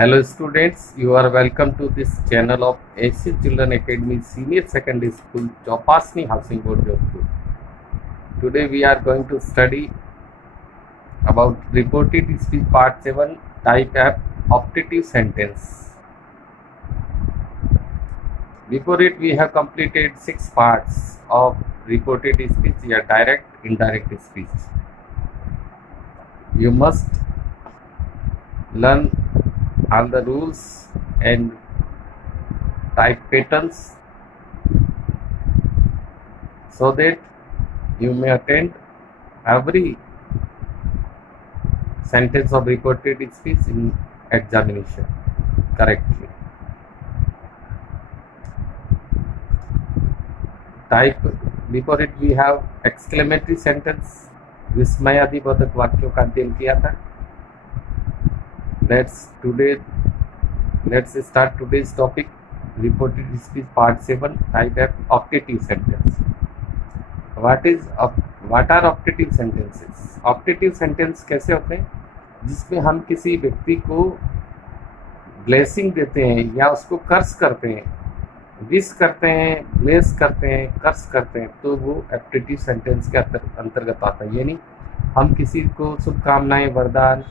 Hello students, you are welcome to this channel of AC Children Academy Senior Secondary School, Chopasni Housing Board Jodhpur. Today we are going to study about reported speech part 7 type F optative sentence. Before it we have completed 6 parts of reported speech, direct, indirect speech. You must learn all the rules and type patterns so that you may attend every sentence of reported speech in examination correctly. Type before it we have exclamatory sentence, विस्मयादिबोधक वाक्यों का अध्ययन किया था. Let's start today's topic, reported speech part 7 type F optative sentence. What are optative sentences? Optative sentence कैसे होते हैं? जिसमें हम किसी व्यक्ति को ब्लेसिंग देते हैं या उसको कर्स करते हैं, विश करते हैं, ब्लेस करते हैं, कर्स करते हैं, तो वो ऑप्टेटिव सेंटेंस के अंतर्गत आता है. यानी हम किसी को शुभकामनाएं, वरदान,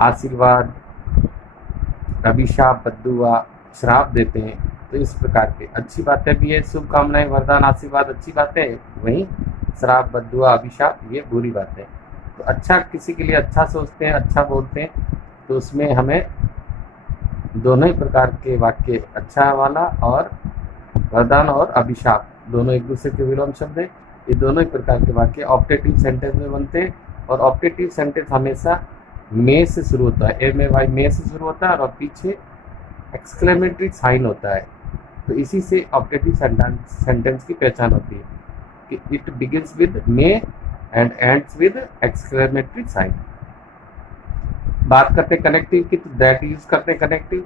आशीर्वाद, अभिशाप, बद्दुआ, श्राप देते हैं. तो इस प्रकार के अच्छी बातें भी है, शुभकामनाएं, वरदान, आशीर्वाद अच्छी बातें है, वहीं श्राप, बद्दुआ, अभिशाप ये बुरी बातें. तो अच्छा किसी के लिए अच्छा सोचते हैं, अच्छा बोलते हैं, तो उसमें हमें दोनों ही प्रकार के वाक्य, अच्छा वाला और वरदान और अभिशाप, दोनों एक दूसरे के विलोम शब्द है. ये दोनों ही प्रकार के वाक्य ऑप्टेटिव सेंटेंस में बनते हैं. और ऑप्टेटिव सेंटेंस हमेशा मे से शुरू होता है, MAY मे से शुरू होता है और पीछे एक्सक्लेमेटरी साइन होता है. तो इसी से ऑप्टेटिव सेंटेंस की पहचान होती है कि it begins with may and ends with exclamatory sign. बात करते हैं कनेक्टिव की, तो दैट यूज करते हैं कनेक्टिव.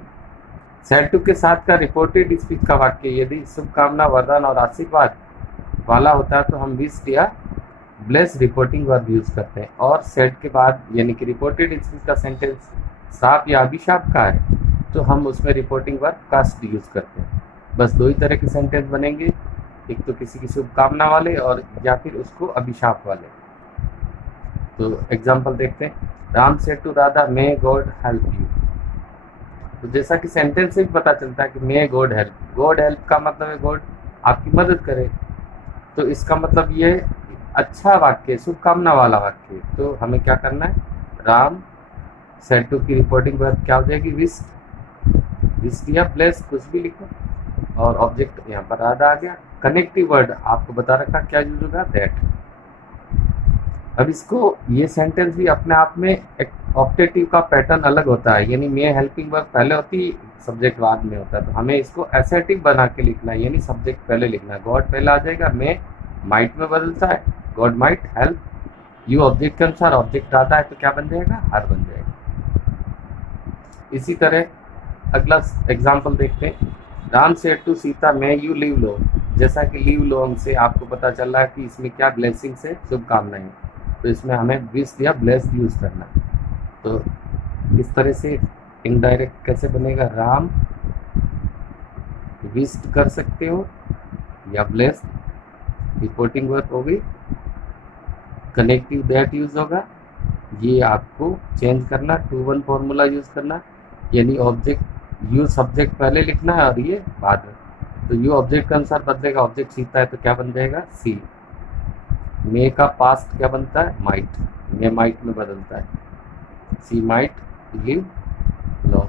सेड टू के साथ का रिपोर्टेड स्पीच का वाक्य यदि शुभकामना, वरदान और आशीर्वाद वाला होता है तो हम विश या ब्लेस रिपोर्टिंग वर्ब यूज करते हैं. और सेड के बाद यानी कि रिपोर्टेड स्पीच का सेंटेंस श्राप या अभिशाप का है तो हम उसमें रिपोर्टिंग वर्ब कास्ट यूज करते हैं. बस दो ही तरह के सेंटेंस बनेंगे, एक तो किसी की शुभकामना वाले और या फिर उसको अभिशाप वाले. तो एग्जाम्पल देखते हैं. Ram said to Radha, may God help you. तो जैसा कि सेंटेंस से भी पता चलता है कि मे गॉड हेल्प, गॉड हेल्प का मतलब है गॉड आपकी मदद करे. तो इसका मतलब ये अच्छा वाक्य, शुभकामना वाला वाक्य. तो हमें क्या करना है, राम सेड टू की रिपोर्टिंग वर्ब क्या हो जाएगी, विश. विश या ब्लेस कुछ भी लिखो और ऑब्जेक्ट यहाँ पर राधा आ गया. कनेक्टिव वर्ड आपको बता रखा क्या यूज होगा, दैट. अब इसको ये सेंटेंस भी अपने आप में एक ऑप्टेटिव का पैटर्न अलग होता है. यानी मे हेल्पिंग वर्ब पहले होती, सब्जेक्ट बाद में होता है. तो हमें इसको एसेटिव बना के लिखना है, यानी सब्जेक्ट पहले लिखना है. गॉड पहले आ जाएगा, मे माइट में बदलता है, God might help you. Object के अनुसार ऑब्जेक्ट आता है तो क्या बन जाएगा, हर बन जाएगा. इसी तरह अगला एग्जाम्पल देखते हैं. Ram said to Sita, may you live लो. जैसा कि लीव लो से आपको पता चल रहा है कि इसमें क्या ब्लेसिंग से शुभकामनाएं, तो इसमें हमें विश या ब्लेस यूज करना है. तो इस तरह से इनडायरेक्ट कैसे बनेगा, राम विश कर सकते हो या ब्लेस, रिपोर्टिंग वर्ब हो गई. कनेक्टिव दैट यूज होगा, ये आपको चेंज करना, 2-1 फॉर्मूला यूज करना. यानी ऑब्जेक्ट यू सब्जेक्ट पहले लिखना है और ये बाद में. तो यू ऑब्जेक्ट के अनुसार बदलेगा, ऑब्जेक्ट सीता है तो क्या बन जाएगा, सी. मे का पास्ट क्या बनता है, माइट. मे माइट में बदलता है, सी माइट लिव लो.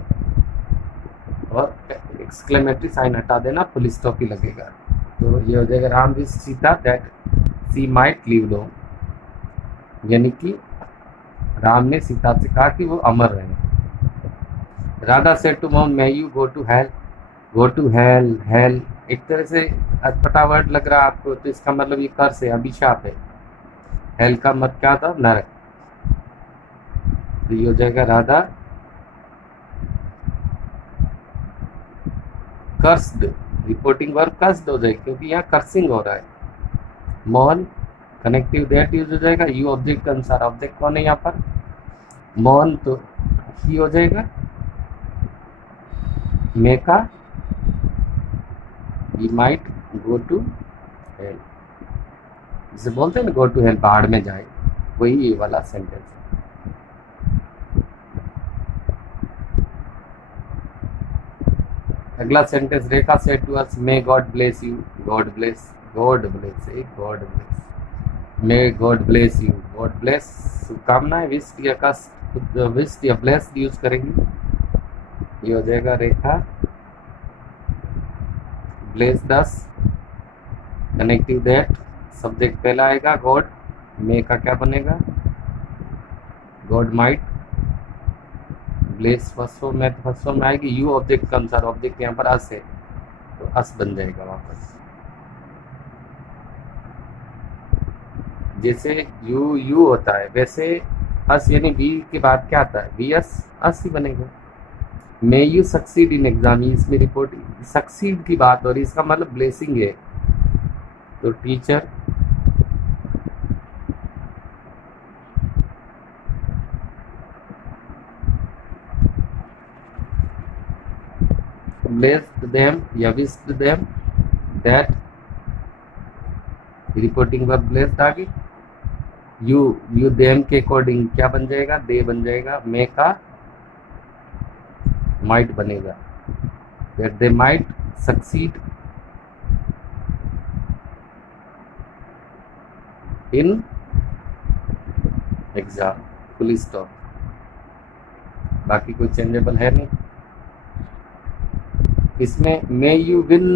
और एक्सक्लेमेटरी साइन हटा देना, फुल स्टॉप ही लगेगा. तो ये हो जाएगा Ram wish Sita that she might live लो. यानी कि राम ने सीता से कहा कि वो अमर रहे. Radha said to mom, may you go to hell. Go to hell, hell एक तरह से अटपटा वर्ड लग रहा है आपको, तो इसका मतलब ये कर्स है, अभिशाप है. हेल का मत क्या था, नरक. तो ये हो जाएगा Radha cursed, reporting verb cursed हो जाएगी क्योंकि यहाँ कर्सिंग हो रहा है. मोहन कनेक्टिव दैट यूज हो जाएगा, यू ऑब्जेक्ट के अनुसार. ऑब्जेक्ट कौन है यहाँ पर, मोहन, तो ही हो जाएगा. मे का he might go to hell, जिसे बोलते हैं ना गो टू हेल, बाढ़ में जाए, वही ये वाला सेंटेंस है। अगला sentence, Rekha said to us may God bless you, God bless, God bless, God bless, may God bless you, God bless शुभकामनाएं, विश या कष्ट, विश या ब्लेस यूज करेंगे, ये हो जाएगा रेखा ब्लेस दस, कनेक्टिव दैट, सब्जेक्ट पहला आएगा गॉड, मे का क्या बनेगा God might, bless first form में, तो फर्स्ट फॉर्म में आएगी यू, ऑब्जेक्ट का अनुसार, ऑब्जेक्ट यहाँ पर अस है तो अस बन जाएगा वापस। जैसे यू होता है वैसे अस यानी बी के बाद क्या आता है, बी अस ही बनेगा। May you succeed in exam, इसमें रिपोर्ट सक्सीड की बात हो रही, इसका मतलब ब्लेसिंग है, तो टीचर blessed them या wished them that, reporting verb blessed आ गई, यू देम के अकॉर्डिंग क्या बन जाएगा, दे बन जाएगा, मे का माइट बनेगा, that they might succeed in exam, full stop, बाकी कोई चेंजेबल है नहीं। इसमें may you win,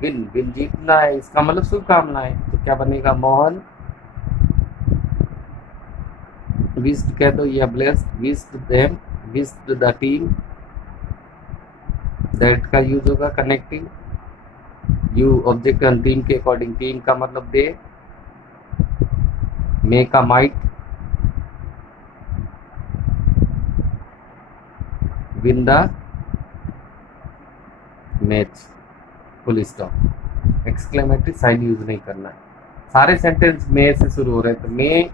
win win जीतना है, इसका मतलब शुभकामनाएं, तो क्या बनेगा मोहन विश्ड कह दो या blessed, wished them, wished the team, that का यूज होगा कनेक्टिव, यू ऑब्जेक्ट टीम के अकॉर्डिंग, टीम का मतलब दे, मे का might, win the match, full stop, exclamatory sign use नहीं करना है। सारे सेंटेंस मे से शुरू हो रहे हैं, तो मे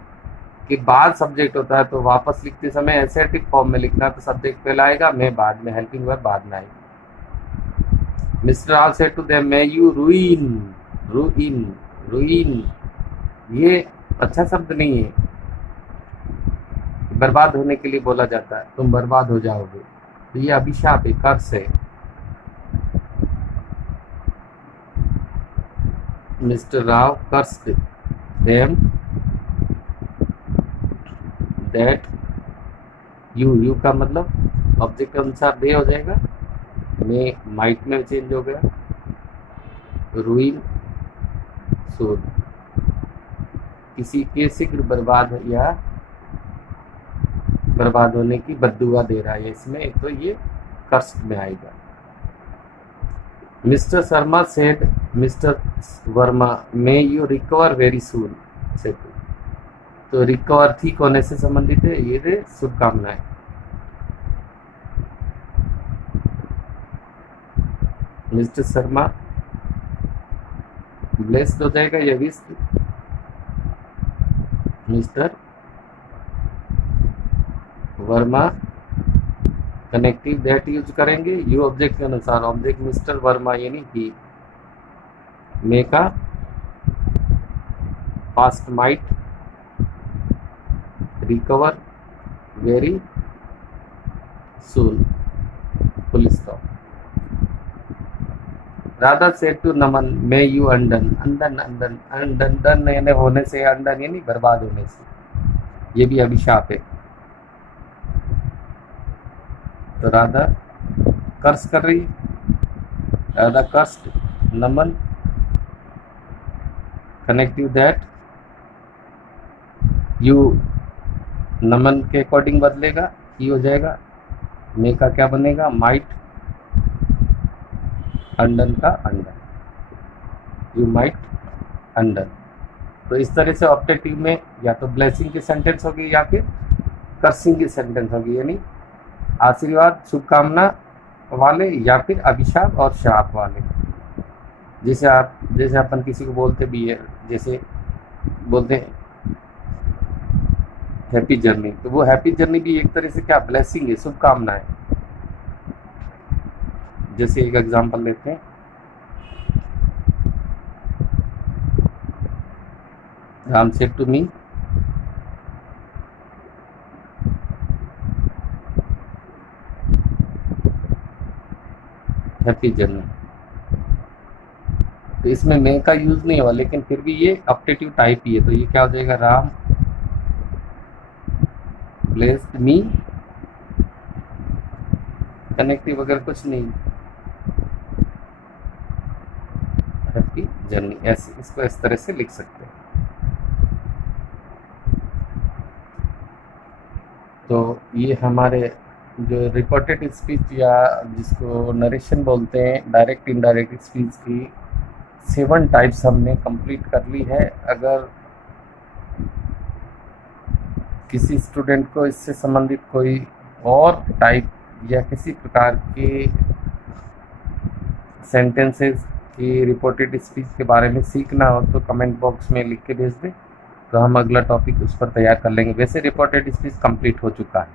के बाद सब्जेक्ट होता है, तो वापस लिखते समय एसेटिव फॉर्म में लिखना, तो सब्जेक्ट पहले आएगा, मे बाद में, हेल्पिंग वर्ब बाद में आएगी। Mister all said to them may you ruin, ruin, ruin ये अच्छा शब्द नहीं है, बर्बाद होने के लिए बोला जाता है, तुम बर्बाद हो जाओगे, तो ये अभिशाप है, कर्स है। Mister Rao cursed them that, you का मतलब ऑब्जेक्ट के अनुसार दे हो जाएगा, मे माइट में चेंज हो गया, रूइन सूद, किसी के शीघ्र बर्बाद या बर्बाद होने की बद्दुआ दे रहा है इसमें, तो ये कर्स्ड में आएगा। Mister Sharma said mister Verma may you recover very सून, तो रिकवर ठीक होने से संबंधित है, ये रे शुभकामनाएं। मिस्टर शर्मा ब्लेस्ड हो जाएगा या wished, mister Verma connective that use करेंगे, यू ऑब्जेक्ट के अनुसार, ऑब्जेक्ट मिस्टर वर्मा यानी ही, मे का past might, recover very soon, full stop. Radha said to Naman may you undone, undone undone undone done यानी होने से, अंडन यानी बर्बाद होने से, ये भी अभिशाप है, तो राधा कर्स कर रही, Radha cursed Naman, connective that, you Naman के अकॉर्डिंग बदलेगा, ये हो जाएगा, मे का क्या बनेगा माइट, अंडन का अंडन, यू माइट अंडन। तो इस तरह से ऑब्जेक्टिव में या तो ब्लेसिंग की सेंटेंस होगी या फिर कर्सिंग की सेंटेंस होगी, यानी आशीर्वाद शुभकामना वाले या फिर अभिशाप और श्राप वाले। जैसे अपन किसी को बोलते भी है, जैसे बोलते हैं हैप्पी जर्नी, तो वो हैप्पी जर्नी भी एक तरह से क्या ब्लेसिंग है, शुभकामना है। जैसे एक एग्जांपल लेते हैं, Ram said to me, happy journey. तो इसमें मे का यूज नहीं हुआ, लेकिन फिर भी ये ऑप्टेटिव टाइप ही है, तो ये क्या हो जाएगा, राम ब्लेस्ड मी, कनेक्टिव वगैरह कुछ नहीं, हैप्पी जर्नी, ऐसे इसको इस तरह से लिख सकते हैं। तो ये हमारे जो रिपोर्टेड स्पीच या जिसको नरेशन बोलते हैं, डायरेक्ट इनडायरेक्ट स्पीच की 7 टाइप्स हमने कंप्लीट कर ली है। अगर किसी स्टूडेंट को इससे संबंधित कोई और टाइप या किसी प्रकार के सेंटेंसेस की रिपोर्टेड स्पीच के बारे में सीखना हो तो कमेंट बॉक्स में लिख के भेज दें, तो हम अगला टॉपिक उस पर तैयार कर लेंगे। वैसे रिपोर्टेड स्पीच कंप्लीट हो चुका है,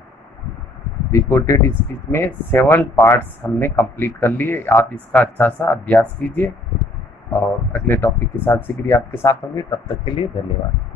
रिपोर्टेड स्पीच में 7 पार्ट्स हमने कंप्लीट कर लिए। आप इसका अच्छा सा अभ्यास कीजिए और अगले टॉपिक के साथ शीघ्र आपके साथ होंगे। तब तक के लिए धन्यवाद।